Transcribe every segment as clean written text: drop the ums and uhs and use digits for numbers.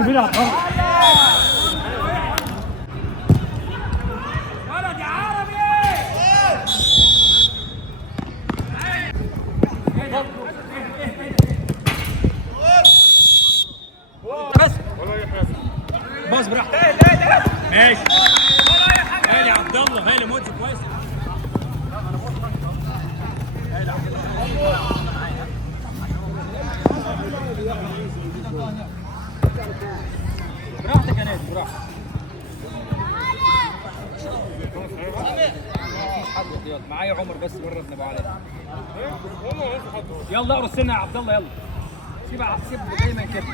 كبير على الارض. ولد يا عربي. بس باص براحتك. ماشي. هاني عبد الله، هاني مودي كويس. براحتك يا نادي، براحتك. معايا عمر بس بره ابن ابو علي. يلا اقرص سنه يا عبد الله، يلا سيب دايما كده.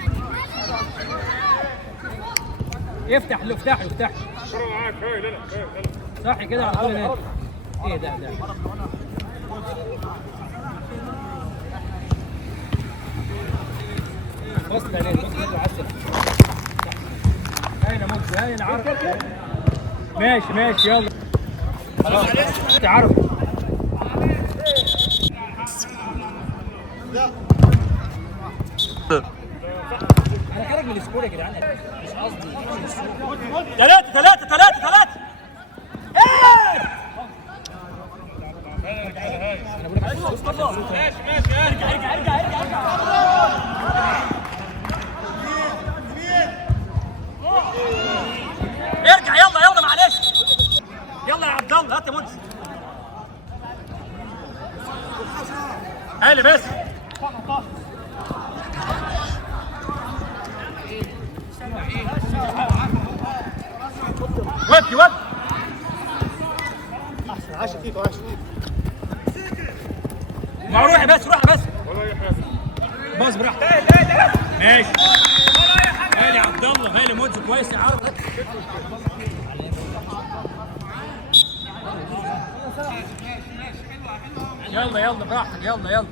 يفتح له، افتح له، افتح صح كده على طول. ايه ده بص يا نادي، بص كده عسل. هاي نموت، هاي العرب. ماشي يلا خلاص. انت عربي. انا خارج من السكور يا جدعان، مش قصدي. 3 ايه انا بقول لك ماشي ارجع يلا معلش. يلا يا عبد الله، هات يا مدرس. هالي بس. ودي عاش فيك وعاش فيك. روحي بس باص براحتك. ماشي. هاني عبد الله، هاني مودي كويس يا عرب. يلا براحتك. يلا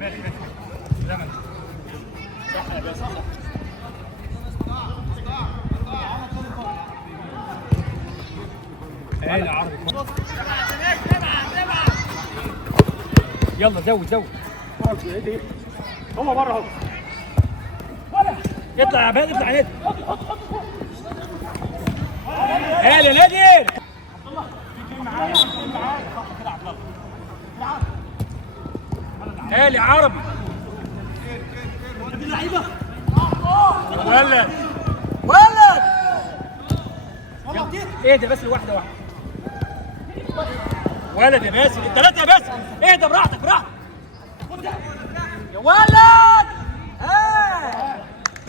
ماشي زمن صح يا باشا، صح. هاني عربي. يلا زود. هو بره اهو. اطلع يا عباد، اطلع يا نادي. هاني يا نادي. هاني عربي. ولد ايه ده بس، واحده ولد يا باسل، الثلاثه يا باسل. ايه ده، براحتك يا ولد.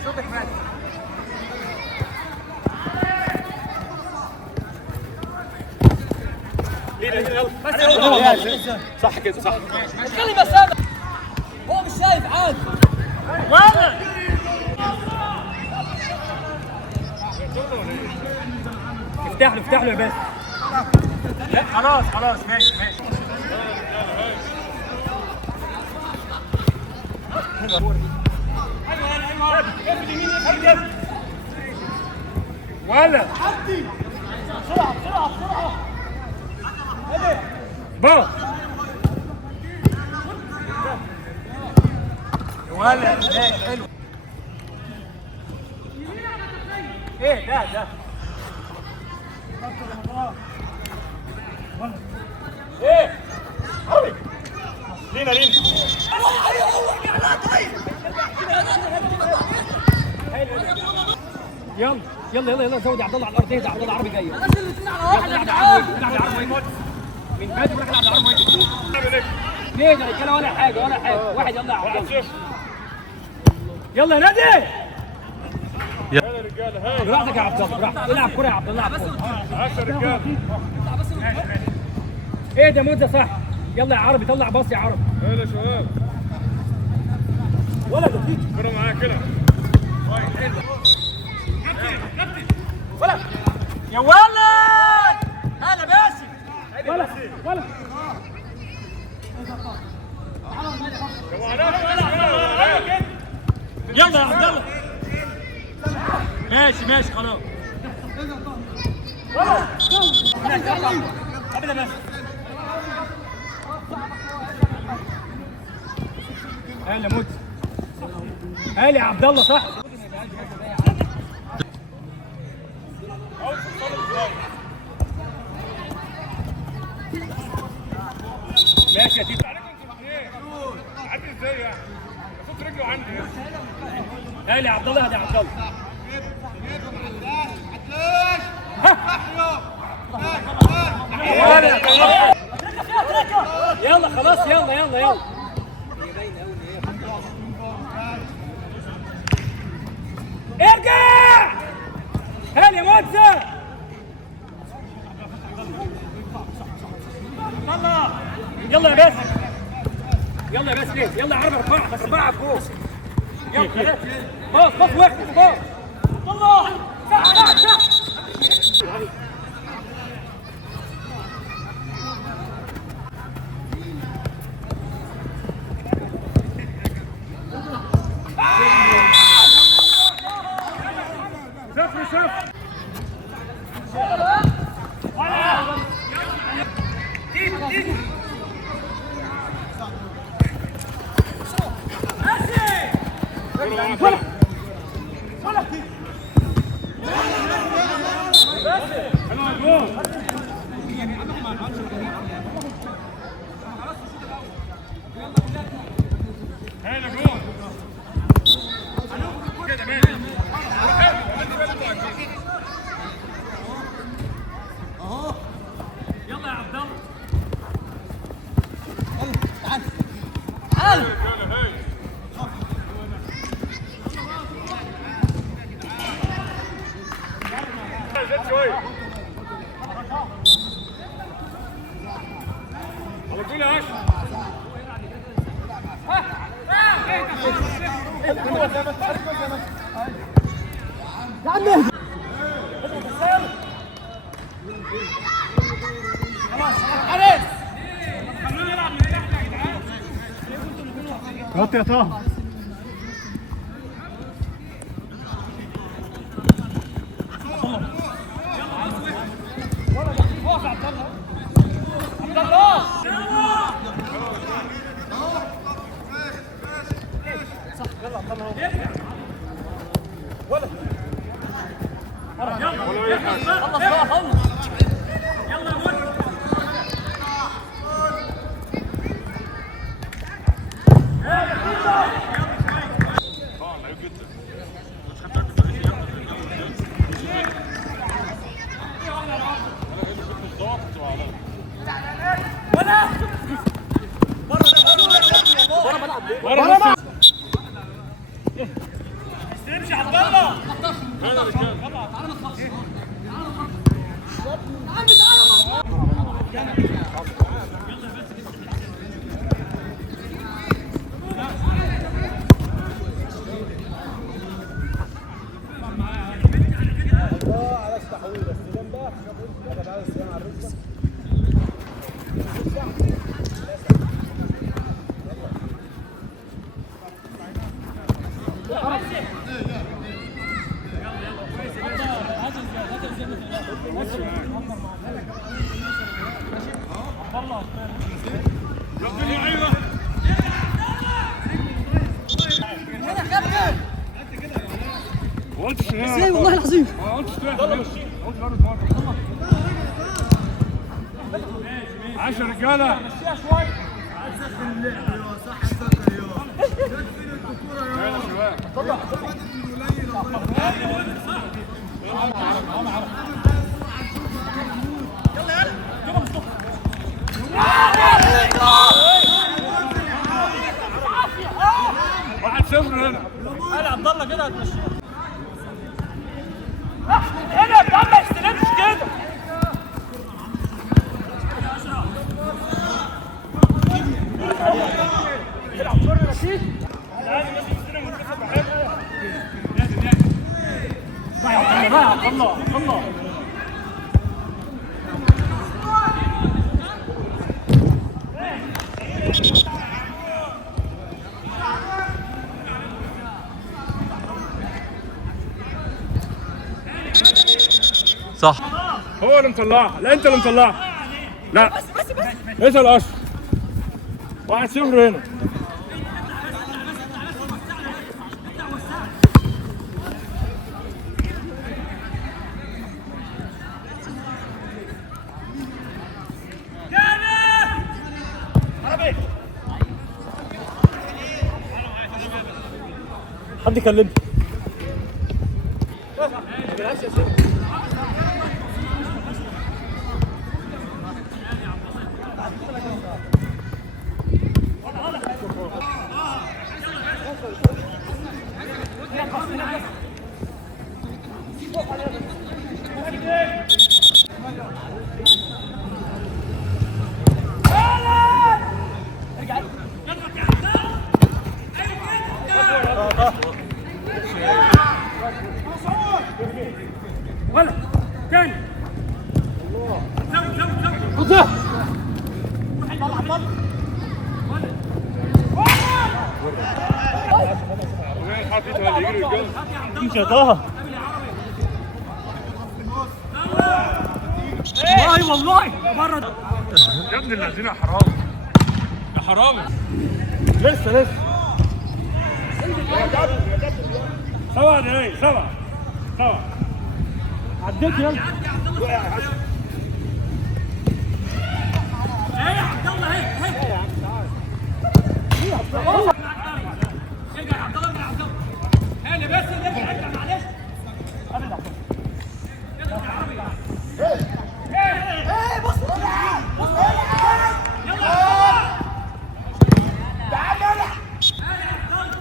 صوتك مات. صح كده صح. اتكلم يا سامح، هو مش شايف عادي. ولد افتح له يا باسل. لا خلاص ماشي. ولا بسرعة باص. ولا حلو. ايه ده ايه لينا يلا زود يا عبد الله على الارض. اهدى، عبد الله العربي جاي. من بدري راح على العربي. ليه يا رجاله؟ ولا حاجه واحد. يلا يا عبد الله، يلا يا نادي. يلا رجاله، هاي براحتك يا عبد الله، براحتك. العب كوره يا عبد الله، 10 رجاله. ماشي. ايه ده مده صح. يلا يا عربي، طلع باص يا عربي. يلا يا شباب. ولا ده فيك كوره معايا كده. ولا يا ولد. هلا باسم. ولا يلا يا عبد الله. ماشي خلاص. قبل بس. هلا موت. قال يا عبد الله صح. ماشي يا تيتو. عدي ازاي يعني؟ صوت رجله عندي. قال يا عبد الله يا عبد الله. يلا خلاص يلا يلا يلا. ارجع هاني يا موزة. يلا يا باسم يلا يا باسم يلا يا عربي ارفعها بس ارفعها فوق. يلا باص باص وقت باص. الله صح صح صح. صفر. يلا يا عبد الله. زاد شويه. على طول يا اشرف. غطي يا طه. امشي يا عبد الله. ازاي والله العظيم. ما قلتش يلا مشي. قلت له مره. 10 رجاله. مشيها شويه. هتسخن اللعب. صح هتسخن اليوم. يلا شباب. اتفضل. واحد صفر هنا. قال عبد الله كده هتمشيها. هنا يا عم ما يستلمش كده. تلعب كورة نشيط. لازم يستلم ويتكسب بحاجة. لازم. يا عبد الله الله. صح. هو اللي مطلعها. لا انت اللي مطلعها. لا بس اسال اشرف. 1-0 هنا. حد يكلمني. ولا تاني مش يا طه. والله بره يا ابن الذين حرام يا حرامي. لسه سبع دقايق سبع عديت يلا. ايه يا عبد الله هي ارجع يا عبد الله هاني بس ارجع معلش بص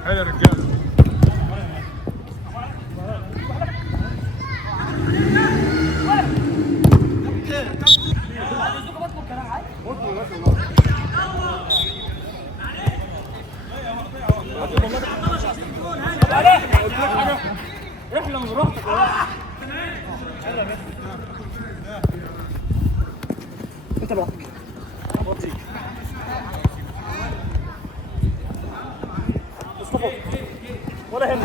حلو يا رجاله. احلى من روحك انت لوحدك. مصطفى ولا هم.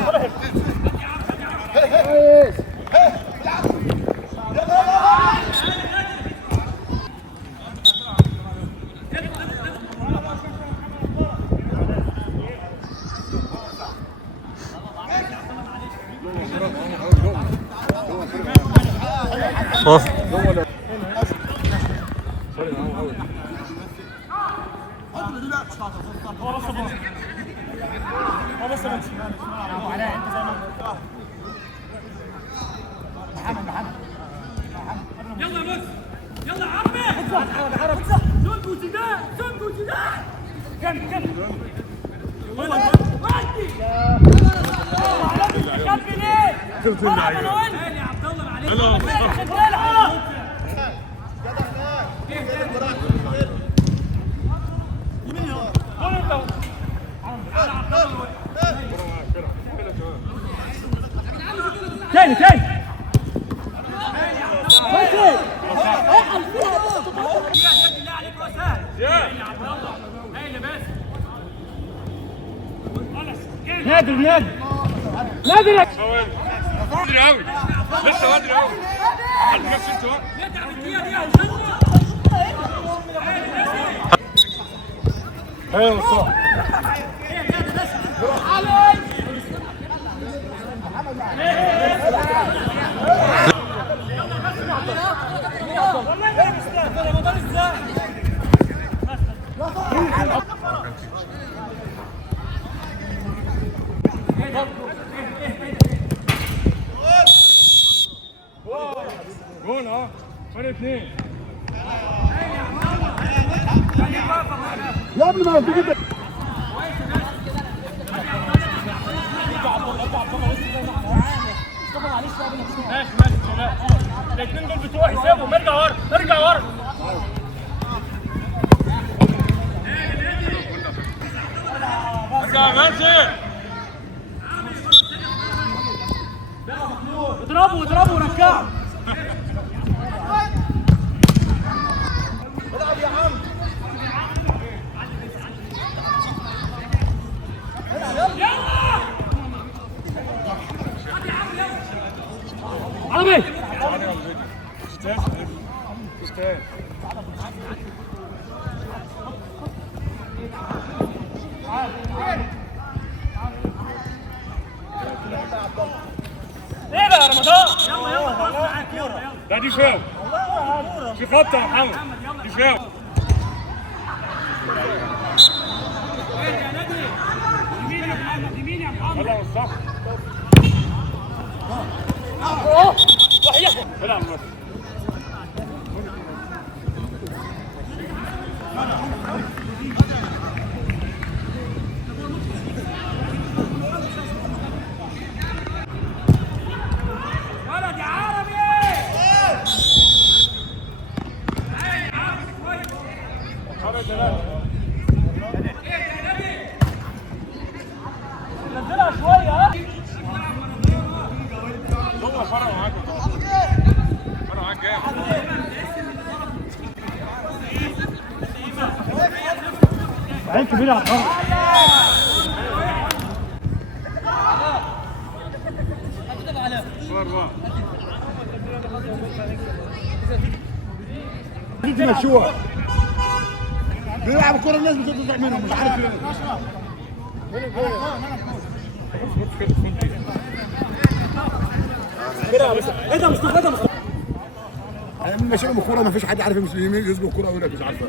فاصل. يلا بس يلا عربي زنق وجدال زنق وجدال كم ودي خلفي ليه يا عبد الله معلش تاني نادر بدري قوي لسه بدري قوي. حد نفس انت ايوه صح. جون فرق 2. يا ابني ما انت كده. ماشي الاثنين دول بتوع حسابهم. ارجع ورا ارجع ماشي. اضربه ورجعه. عربي استاذ ايه بقى يا رمضان؟ يلا معاك يلا. لا دي فاول. في خط يا محمد. دي فاول. يا نادي يمين يا محمد. يلا مصطفى. عين كبير على الطرف. انت مشوها بيلعب الكرة الناس بتطلع منهم مش عارف ليه. ايه ده مصطفى ايه ده مصطفى ماشي لهم الكرة ما فيش حد عارف يمسك يمين يسبق الكرة ولا مش عارفه.